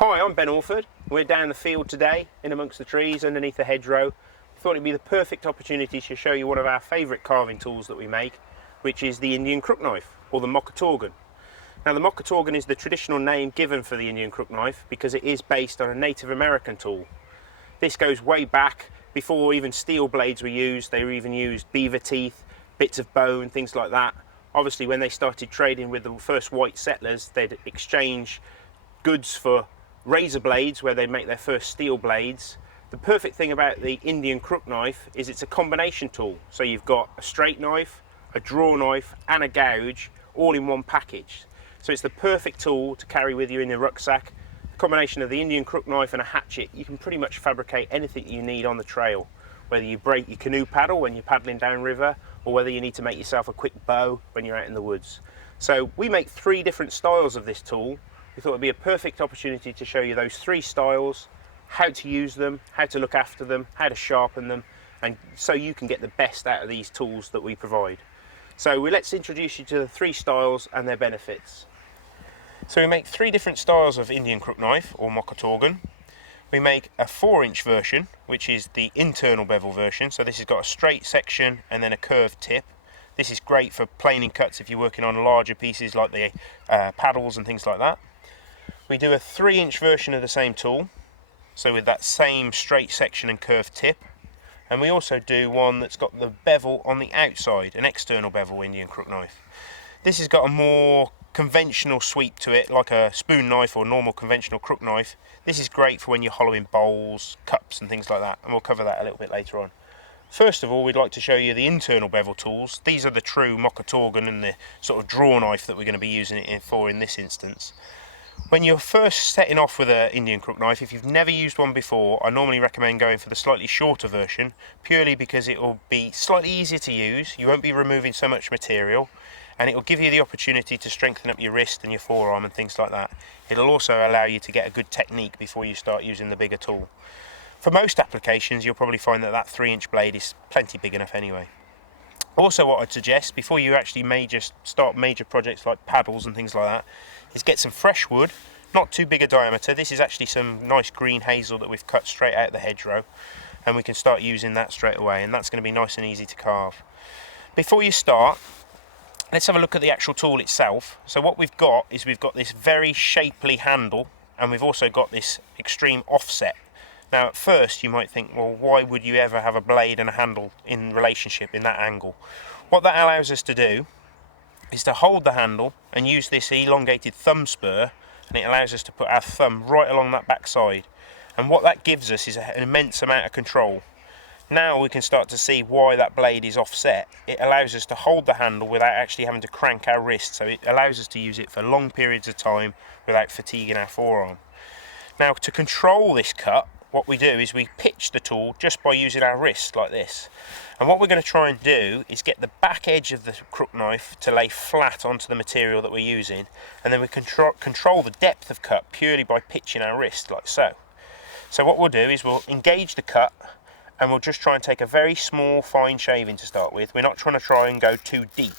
Hi, I'm Ben Orford. We're down the field today in amongst the trees underneath the hedgerow. Thought it'd be the perfect opportunity to show you one of our favourite carving tools that we make, which is the Indian Crook Knife, or the Mocotaugan. Now the Mocotaugan is the traditional name given for the Indian Crook Knife because it is based on a Native American tool. This goes way back before even steel blades were used. They were even used beaver teeth, bits of bone, things like that. Obviously when they started trading with the first white settlers, they'd exchange goods for razor blades where they make their first steel blades. The perfect thing about the Indian Crook Knife is it's a combination tool. So you've got a straight knife, a draw knife and a gouge all in one package. So it's the perfect tool to carry with you in your rucksack. The combination of the Indian Crook Knife and a hatchet, you can pretty much fabricate anything you need on the trail. Whether you break your canoe paddle when you're paddling downriver, or whether you need to make yourself a quick bow when you're out in the woods. So we make 3 different styles of this tool. We thought it would be a perfect opportunity to show you those 3 styles, how to use them, how to look after them, how to sharpen them, and so you can get the best out of these tools that we provide. So let's introduce you to the 3 styles and their benefits. So we make 3 different styles of Indian Crook Knife, or Mocotaugan. We make a 4-inch version, which is the internal bevel version. So this has got a straight section and then a curved tip. This is great for planing cuts if you're working on larger pieces like the paddles and things like that. We do a 3-inch version of the same tool, so with that same straight section and curved tip. And we also do one that's got the bevel on the outside, an external bevel Indian Crook Knife. This has got a more conventional sweep to it, like a spoon knife or normal conventional crook knife. This is great for when you're hollowing bowls, cups and things like that, and we'll cover that a little bit later on. First of all, we'd like to show you the internal bevel tools. These are the true Mocotaugan and the sort of draw knife that we're going to be using it for in this instance. When you're first setting off with an Indian Crook Knife, if you've never used one before, I normally recommend going for the slightly shorter version, purely because it will be slightly easier to use, you won't be removing so much material, and it will give you the opportunity to strengthen up your wrist and your forearm and things like that. It'll also allow you to get a good technique before you start using the bigger tool. For most applications, you'll probably find that that 3-inch blade is plenty big enough anyway. Also, what I'd suggest, before you actually start major projects like paddles and things like that, is get some fresh wood, not too big a diameter. This is actually some nice green hazel that we've cut straight out of the hedgerow, and we can start using that straight away, and that's going to be nice and easy to carve. Before you start, let's have a look at the actual tool itself. So what we've got is we've got this very shapely handle, and we've also got this extreme offset. Now at first you might think, well, why would you ever have a blade and a handle in relationship in that angle? What that allows us to do is to hold the handle and use this elongated thumb spur, and it allows us to put our thumb right along that back side. And what that gives us is an immense amount of control. Now we can start to see why that blade is offset. It allows us to hold the handle without actually having to crank our wrist, so it allows us to use it for long periods of time without fatiguing our forearm. Now to control this cut, what we do is we pitch the tool just by using our wrist like this. And what we're going to try and do is get the back edge of the crook knife to lay flat onto the material that we're using, and then we control the depth of cut purely by pitching our wrist like so. So what we'll do is we'll engage the cut, and we'll just try and take a very small fine shaving to start with. We're not trying to go too deep,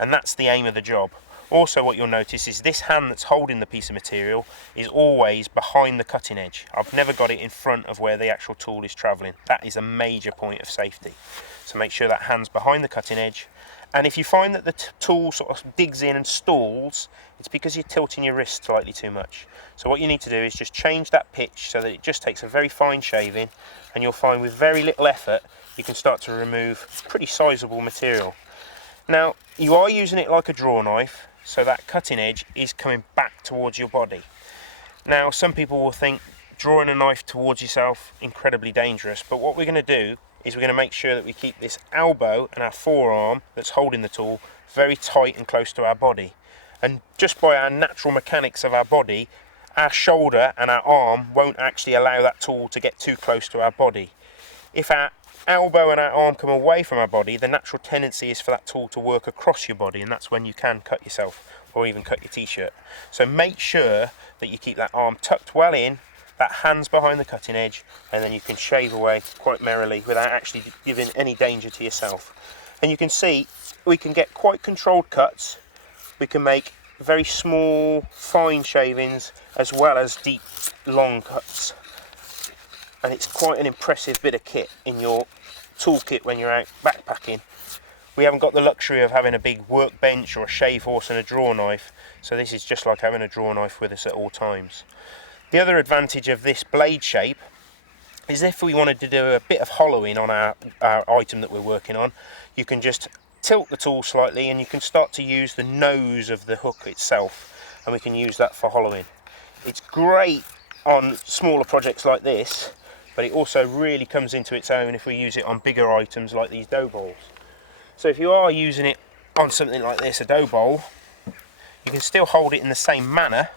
and that's the aim of the job. Also what you'll notice is this hand that's holding the piece of material is always behind the cutting edge. I've never got it in front of where the actual tool is travelling. That is a major point of safety. So make sure that hand's behind the cutting edge. And if you find that the tool sort of digs in and stalls, it's because you're tilting your wrist slightly too much. So what you need to do is just change that pitch so that it just takes a very fine shaving, and you'll find with very little effort you can start to remove pretty sizable material. Now you are using it like a draw knife, so that cutting edge is coming back towards your body. Now some people will think drawing a knife towards yourself incredibly dangerous, but what we're going to do is we're going to make sure that we keep this elbow and our forearm that's holding the tool very tight and close to our body. And just by our natural mechanics of our body, our shoulder and our arm won't actually allow that tool to get too close to our body. If our elbow and our arm come away from our body, the natural tendency is for that tool to work across your body, and that's when you can cut yourself or even cut your t-shirt. So make sure that you keep that arm tucked well in, that hand's behind the cutting edge, and then you can shave away quite merrily without actually giving any danger to yourself. And you can see we can get quite controlled cuts. We can make very small, fine shavings, as well as deep, long cuts. And it's quite an impressive bit of kit in your toolkit when you're out backpacking. We haven't got the luxury of having a big workbench or a shave horse and a draw knife, so this is just like having a draw knife with us at all times. The other advantage of this blade shape is if we wanted to do a bit of hollowing on our item that we're working on, you can just tilt the tool slightly and you can start to use the nose of the hook itself, and we can use that for hollowing. It's great on smaller projects like this, but it also really comes into its own if we use it on bigger items like these dough bowls. So if you are using it on something like this, a dough bowl, you can still hold it in the same manner.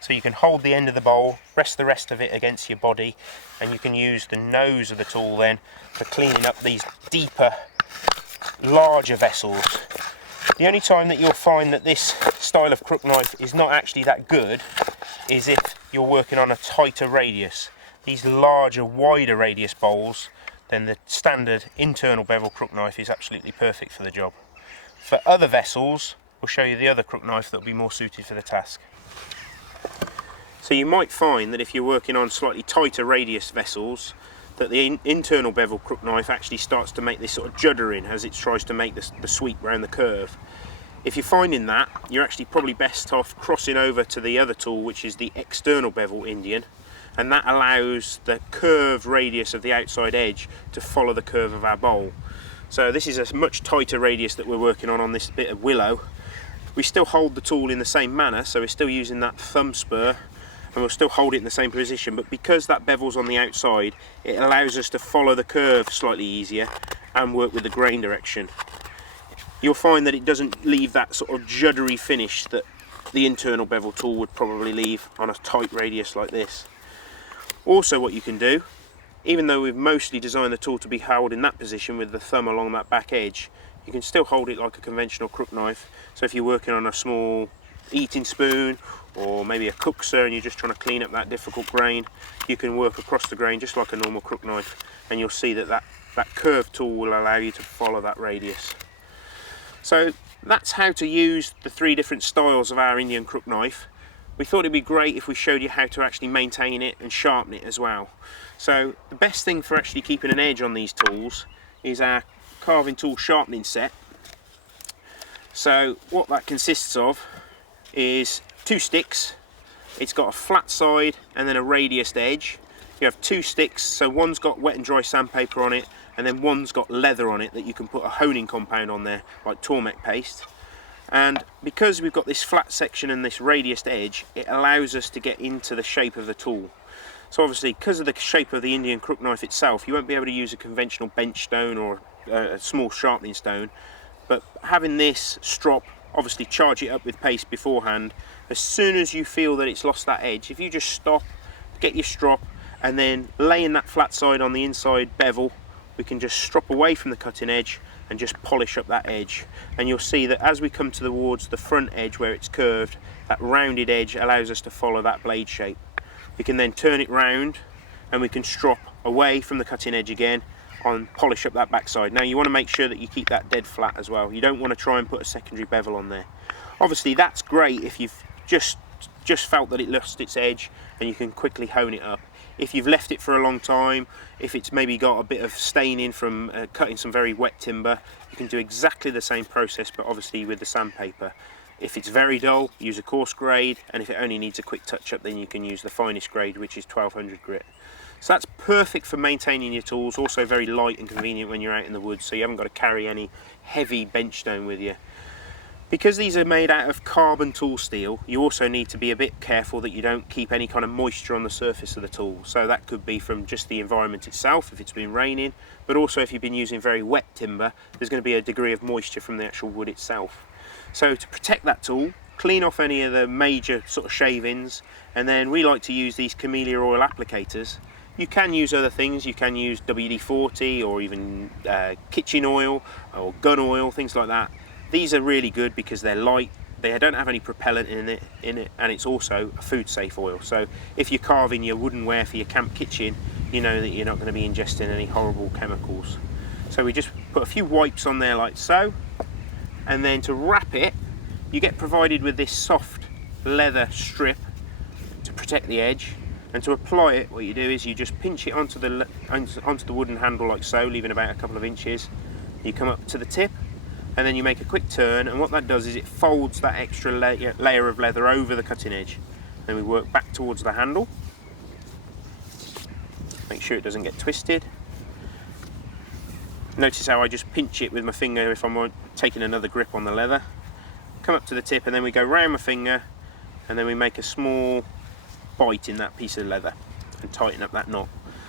So you can hold the end of the bowl, rest the rest of it against your body, and you can use the nose of the tool then for cleaning up these deeper, larger vessels. The only time that you'll find that this style of crook knife is not actually that good is if you're working on a tighter radius. These larger, wider radius bowls, then the standard internal bevel crook knife is absolutely perfect for the job. For other vessels, we'll show you the other crook knife that will be more suited for the task. So you might find that if you're working on slightly tighter radius vessels, that the internal bevel crook knife actually starts to make this sort of juddering as it tries to make the sweep around the curve. If you're finding that, you're actually probably best off crossing over to the other tool, which is the external bevel Indian, and that allows the curved radius of the outside edge to follow the curve of our bowl. So this is a much tighter radius that we're working on this bit of willow. We still hold the tool in the same manner, so we're still using that thumb spur, and we'll still hold it in the same position, but because that bevel's on the outside, it allows us to follow the curve slightly easier and work with the grain direction. You'll find that it doesn't leave that sort of juddery finish that the internal bevel tool would probably leave on a tight radius like this. Also, what you can do, even though we've mostly designed the tool to be held in that position with the thumb along that back edge, you can still hold it like a conventional crook knife. So if you're working on a small eating spoon or maybe a cookser and you're just trying to clean up that difficult grain, you can work across the grain just like a normal crook knife, and you'll see that that curved tool will allow you to follow that radius. So that's how to use the three different styles of our Indian crook knife. We thought it'd be great if we showed you how to actually maintain it and sharpen it as well. So the best thing for actually keeping an edge on these tools is our carving tool sharpening set. So what that consists of is 2 sticks. It's got a flat side and then a radiused edge. You have 2 sticks, so one's got wet and dry sandpaper on it, and then one's got leather on it that you can put a honing compound on there, like Tormek paste. And because we've got this flat section and this radiused edge, it allows us to get into the shape of the tool. So obviously, because of the shape of the Indian crook knife itself, you won't be able to use a conventional bench stone or a small sharpening stone, but having this strop, obviously charge it up with paste beforehand. As soon as you feel that it's lost that edge, if you just stop, get your strop, and then laying that flat side on the inside bevel, we can just strop away from the cutting edge and just polish up that edge. And you'll see that as we come towards the front edge where it's curved, that rounded edge allows us to follow that blade shape. We can then turn it round and we can strop away from the cutting edge again and polish up that backside. Now you want to make sure that you keep that dead flat as well. You don't want to try and put a secondary bevel on there. Obviously that's great if you've just felt that it lost its edge and you can quickly hone it up. If you've left it for a long time, if it's maybe got a bit of staining from cutting some very wet timber, you can do exactly the same process, but obviously with the sandpaper. If it's very dull, use a coarse grade, and if it only needs a quick touch up, then you can use the finest grade, which is 1200 grit. So that's perfect for maintaining your tools, also very light and convenient when you're out in the woods, so you haven't got to carry any heavy bench stone with you. Because these are made out of carbon tool steel, you also need to be a bit careful that you don't keep any kind of moisture on the surface of the tool. So that could be from just the environment itself, if it's been raining, but also if you've been using very wet timber, there's going to be a degree of moisture from the actual wood itself. So to protect that tool, clean off any of the major sort of shavings, and then we like to use these camellia oil applicators. You can use other things, you can use WD-40 or even kitchen oil or gun oil, things like that. These are really good because they're light, they don't have any propellant in it, and it's also a food safe oil. So if you're carving your woodenware for your camp kitchen, you know that you're not going to be ingesting any horrible chemicals. So we just put a few wipes on there like so, and then to wrap it, you get provided with this soft leather strip to protect the edge, and to apply it, what you do is you just pinch it onto the wooden handle like so, leaving about a couple of inches. You come up to the tip, and then you make a quick turn, and what that does is it folds that extra layer of leather over the cutting edge. Then we work back towards the handle, make sure it doesn't get twisted. Notice how I just pinch it with my finger if I'm taking another grip on the leather. Come up to the tip, and then we go round my finger, and then we make a small bite in that piece of leather and tighten up that knot.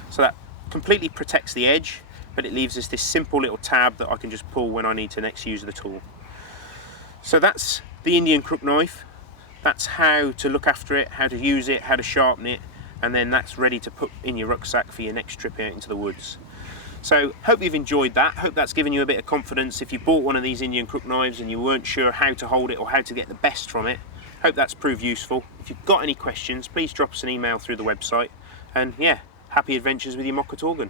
So that completely protects the edge, but it leaves us this simple little tab that I can just pull when I need to next use the tool. So that's the Indian Crook knife. That's how to look after it, how to use it, how to sharpen it, and then that's ready to put in your rucksack for your next trip out into the woods. So hope you've enjoyed that. Hope that's given you a bit of confidence if you bought one of these Indian Crook knives and you weren't sure how to hold it or how to get the best from it. Hope that's proved useful. If you've got any questions, please drop us an email through the website. And yeah, happy adventures with your Mocotaugan.